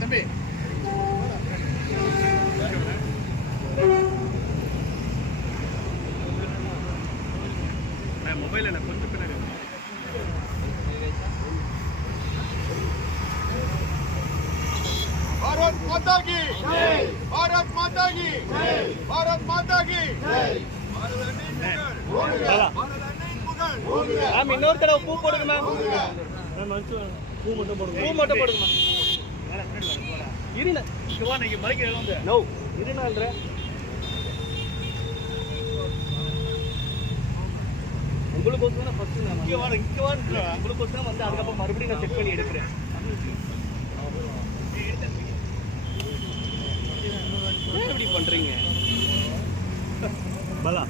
தம்பி மொபைல் என்ன கொஞ்சம் பின்னாடி भारत माता की जय भारत माता की जय भारत माता की जय மேம் இன்னொரு தடவை பூ போடுங்க மேம் பூ மட்டும் போடுங்க இருங்க நீங்க மைக் எழுந்து நோ இருங்கன்ற உங்களுக்கோசம் தான் ஃபர்ஸ்ட் நான் இங்க வாங்க உங்களுக்கோசம் வந்து அதுக்கப்புறம் மறுபடியும் நான் செக் பண்ணி எடுக்கிறேன் எப்படி பண்றீங்க பலா